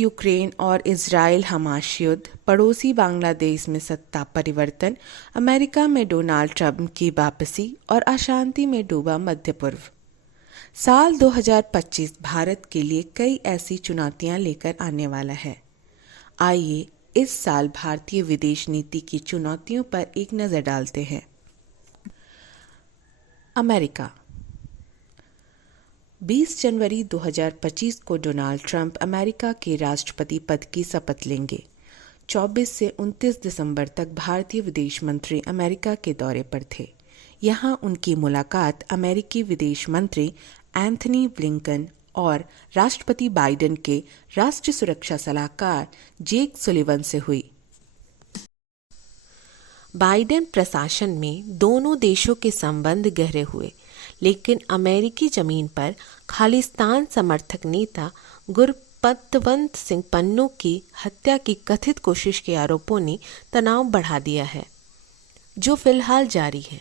Ukraine और Israel Hamas युद्ध, पड़ोसी बांग्लादेश में सत्ता परिवर्तन, अमेरिका में डोनाल्ड ट्रंप की वापसी और अशांति में डूबा मध्य पूर्व। साल 2025 भारत के लिए कई ऐसी चुनौतियां लेकर आने वाला है। आइए इस साल भारतीय विदेश नीति की चुनौतियों पर एक नज़र डालते हैं। अमेरिका। 20 जनवरी 2025 को डोनाल्ड ट्रंप अमेरिका के राष्ट्रपति पद की शपथ लेंगे। 24 से 29 दिसंबर तक भारतीय विदेश मंत्री अमेरिका के दौरे पर थे। यहां उनकी मुलाकात अमेरिकी विदेश मंत्री एंथनी ब्लिंकन और राष्ट्रपति बाइडेन के राष्ट्रीय सुरक्षा सलाहकार जेक सुलिवन से हुई। बाइडेन प्रशासन में दोनों देशों के संबंध गहरे हुए, लेकिन अमेरिकी जमीन पर खालिस्तान समर्थक नेता गुरपतवंत सिंह पन्नू की हत्या की कथित कोशिश के आरोपों ने तनाव बढ़ा दिया है, जो फिलहाल जारी है।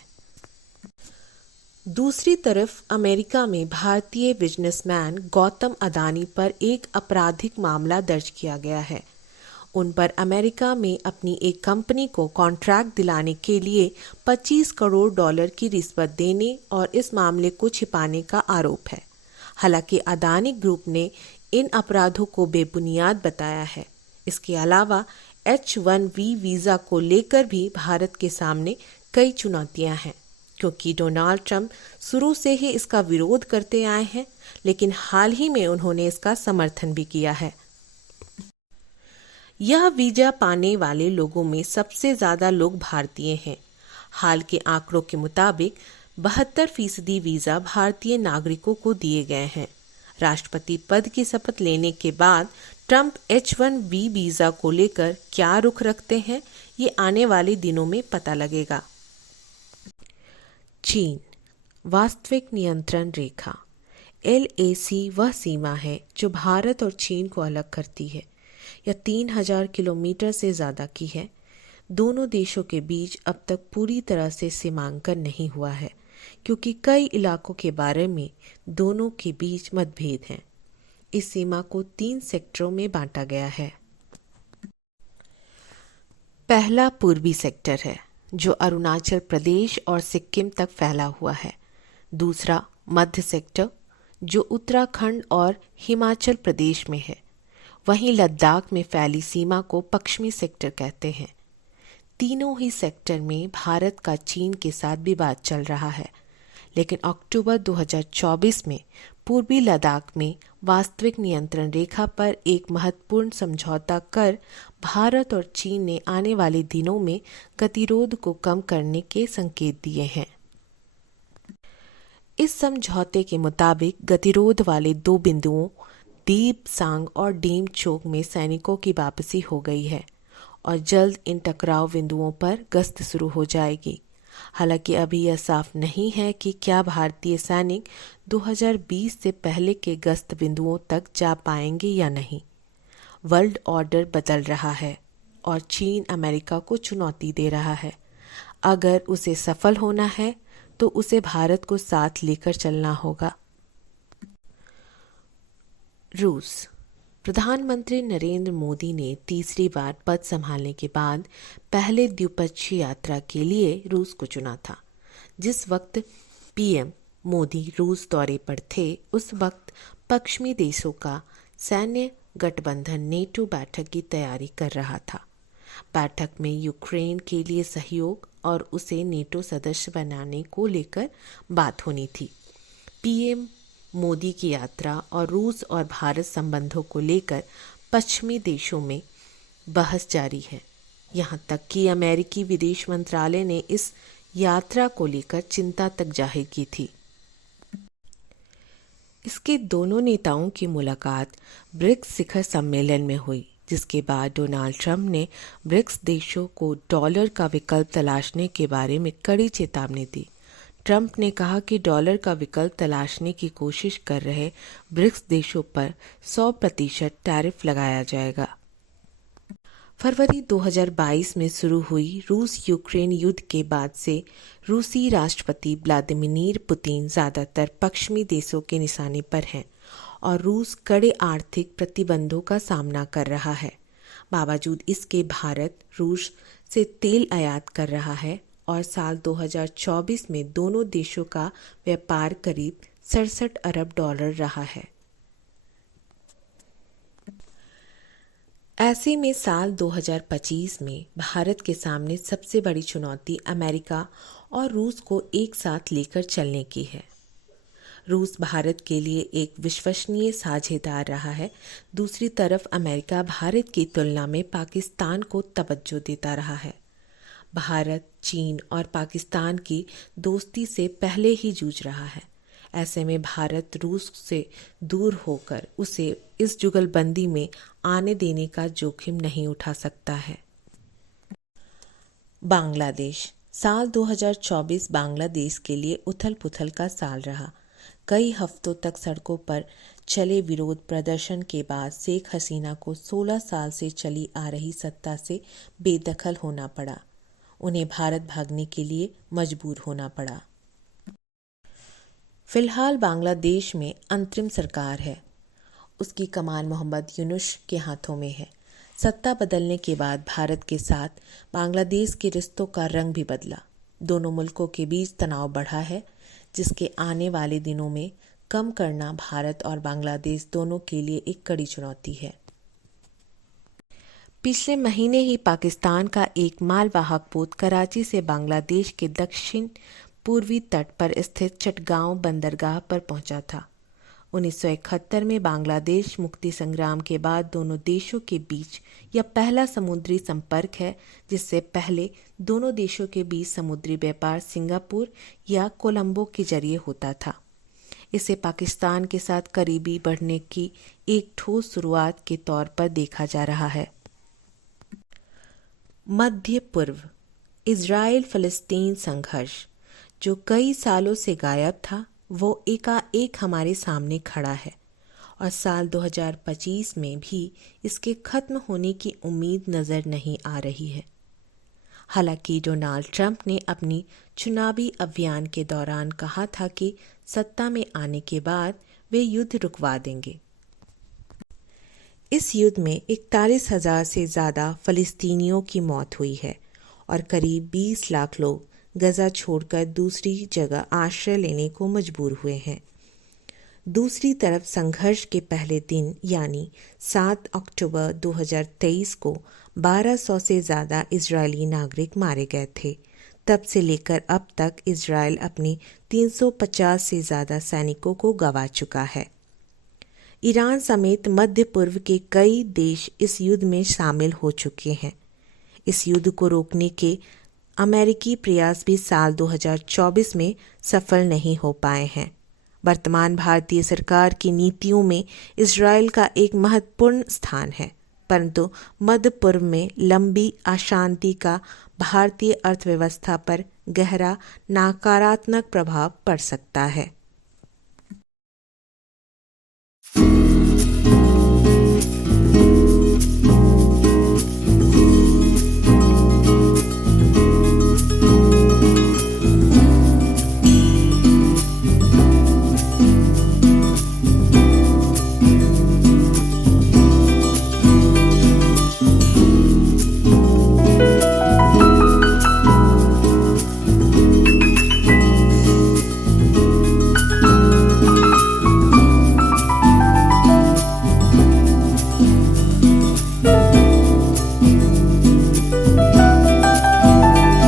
दूसरी तरफ अमेरिका में भारतीय बिजनेसमैन गौतम अदानी पर एक आपराधिक मामला दर्ज किया गया है। उन पर अमेरिका में अपनी एक कंपनी को कॉन्ट्रैक्ट दिलाने के लिए $25 करोड़ की रिश्वत देने और इस मामले को छिपाने का आरोप है। हालांकि अदानी ग्रुप ने इन अपराधों को बेबुनियाद बताया है। इसके अलावा H-1B वीज़ा को लेकर भी भारत के सामने कई चुनौतियां हैं, क्योंकि डोनाल्ड ट्रंप शुरू से ही इसका विरोध करते आए हैं, लेकिन हाल ही में उन्होंने इसका समर्थन भी किया है। यह वीजा पाने वाले लोगों में सबसे ज़्यादा लोग भारतीय हैं। हाल के आंकड़ों के मुताबिक 72% वीज़ा भारतीय नागरिकों को दिए गए हैं। राष्ट्रपति पद की शपथ लेने के बाद ट्रंप H-1B वीज़ा को लेकर क्या रुख रखते हैं, ये आने वाले दिनों में पता लगेगा। चीन। वास्तविक नियंत्रण रेखा LAC वह सीमा है जो भारत और चीन को अलग करती है। यह 3000 किलोमीटर से ज़्यादा की है। दोनों देशों के बीच अब तक पूरी तरह से सीमांकन नहीं हुआ है, क्योंकि कई इलाकों के बारे में दोनों के बीच मतभेद हैं। इस सीमा को 3 सेक्टरों में बांटा गया है। पहला पूर्वी सेक्टर है, जो अरुणाचल प्रदेश और सिक्किम तक फैला हुआ है। दूसरा मध्य सेक्टर, जो उत्तराखंड और हिमाचल प्रदेश में है। वहीं लद्दाख में फैली सीमा को पश्चिमी सेक्टर कहते हैं। तीनों ही सेक्टर में भारत का चीन के साथ विवाद चल रहा है, लेकिन अक्टूबर 2024 में पूर्वी लद्दाख में वास्तविक नियंत्रण रेखा पर एक महत्वपूर्ण समझौता कर भारत और चीन ने आने वाले दिनों में गतिरोध को कम करने के संकेत दिए हैं। इस समझौते के मुताबिक गतिरोध वाले 2 बिंदुओं दीपसांग और डेमचोक में सैनिकों की वापसी हो गई है और जल्द इन टकराव बिंदुओं पर गश्त शुरू हो जाएगी। हालांकि अभी यह साफ नहीं है कि क्या भारतीय सैनिक 2020 से पहले के गश्त बिंदुओं तक जा पाएंगे या नहीं। वर्ल्ड ऑर्डर बदल रहा है और चीन अमेरिका को चुनौती दे रहा है। अगर उसे सफल होना है तो उसे भारत को साथ लेकर चलना होगा। रूस। प्रधानमंत्री नरेंद्र मोदी ने तीसरी बार पद संभालने के बाद पहले द्विपक्षीय यात्रा के लिए रूस को चुना था। जिस वक्त पीएम मोदी रूस दौरे पर थे, उस वक्त पश्चिमी देशों का सैन्य गठबंधन नेटो बैठक की तैयारी कर रहा था। बैठक में यूक्रेन के लिए सहयोग और उसे नेटो सदस्य बनाने को लेकर बात होनी थी। पीएम मोदी की यात्रा और रूस और भारत संबंधों को लेकर पश्चिमी देशों में बहस जारी है। यहाँ तक कि अमेरिकी विदेश मंत्रालय ने इस यात्रा को लेकर चिंता तक जाहिर की थी। इसके दोनों नेताओं की मुलाकात ब्रिक्स शिखर सम्मेलन में हुई, जिसके बाद डोनाल्ड ट्रंप ने ब्रिक्स देशों को डॉलर का विकल्प तलाशने के बारे में कड़ी चेतावनी दी। ट्रंप ने कहा कि डॉलर का विकल्प तलाशने की कोशिश कर रहे ब्रिक्स देशों पर 100% टैरिफ लगाया जाएगा। फरवरी 2022 में शुरू हुई रूस यूक्रेन युद्ध के बाद से रूसी राष्ट्रपति व्लादिमीर पुतिन ज़्यादातर पश्चिमी देशों के निशाने पर हैं और रूस कड़े आर्थिक प्रतिबंधों का सामना कर रहा है। बावजूद इसके भारत रूस से तेल आयात कर रहा है और साल 2024 में दोनों देशों का व्यापार करीब 67 अरब डॉलर रहा है। ऐसे में साल 2025 में भारत के सामने सबसे बड़ी चुनौती अमेरिका और रूस को एक साथ लेकर चलने की है। रूस भारत के लिए एक विश्वसनीय साझेदार रहा है। दूसरी तरफ अमेरिका भारत की तुलना में पाकिस्तान को तवज्जो देता रहा है। भारत चीन और पाकिस्तान की दोस्ती से पहले ही जूझ रहा है। ऐसे में भारत रूस से दूर होकर उसे इस जुगलबंदी में आने देने का जोखिम नहीं उठा सकता है। बांग्लादेश। साल 2024 बांग्लादेश के लिए उथल पुथल का साल रहा। कई हफ्तों तक सड़कों पर चले विरोध प्रदर्शन के बाद शेख हसीना को 16 साल से चली आ रही सत्ता से बेदखल होना पड़ा। उन्हें भारत भागने के लिए मजबूर होना पड़ा। फिलहाल बांग्लादेश में अंतरिम सरकार है। उसकी कमान मोहम्मद यूनुस के हाथों में है। सत्ता बदलने के बाद भारत के साथ बांग्लादेश के रिश्तों का रंग भी बदला। दोनों मुल्कों के बीच तनाव बढ़ा है, जिसके आने वाले दिनों में कम करना भारत और बांग्लादेश दोनों के लिए एक कड़ी चुनौती है। पिछले महीने ही पाकिस्तान का एक मालवाहक पोत कराची से बांग्लादेश के दक्षिण पूर्वी तट पर स्थित चटगांव बंदरगाह पर पहुंचा था। 1971 में बांग्लादेश मुक्ति संग्राम के बाद दोनों देशों के बीच यह पहला समुद्री संपर्क है, जिससे पहले दोनों देशों के बीच समुद्री व्यापार सिंगापुर या कोलंबो के जरिए होता था। इसे पाकिस्तान के साथ करीबी बढ़ने की एक ठोस शुरुआत के तौर पर देखा जा रहा है। मध्य पूर्व। इजराइल फ़लस्तीन संघर्ष, जो कई सालों से गायब था, वो एकाएक हमारे सामने खड़ा है और साल 2025 में भी इसके खत्म होने की उम्मीद नज़र नहीं आ रही है। हालांकि डोनाल्ड ट्रंप ने अपनी चुनावी अभियान के दौरान कहा था कि सत्ता में आने के बाद वे युद्ध रुकवा देंगे। इस युद्ध में 41,000 से ज़्यादा फ़लस्तीनियों की मौत हुई है और करीब 20 लाख लोग गजा छोड़कर दूसरी जगह आश्रय लेने को मजबूर हुए हैं। दूसरी तरफ संघर्ष के पहले दिन यानी 7 अक्टूबर 2023 को 1200 से ज़्यादा इजरायली नागरिक मारे गए थे। तब से लेकर अब तक इजरायल अपने 350 से ज़्यादा सैनिकों को गंवा चुका है। ईरान समेत मध्य पूर्व के कई देश इस युद्ध में शामिल हो चुके हैं। इस युद्ध को रोकने के अमेरिकी प्रयास भी साल 2024 में सफल नहीं हो पाए हैं। वर्तमान भारतीय सरकार की नीतियों में इजरायल का एक महत्वपूर्ण स्थान है, परंतु मध्य पूर्व में लंबी अशांति का भारतीय अर्थव्यवस्था पर गहरा नकारात्मक प्रभाव पड़ सकता है।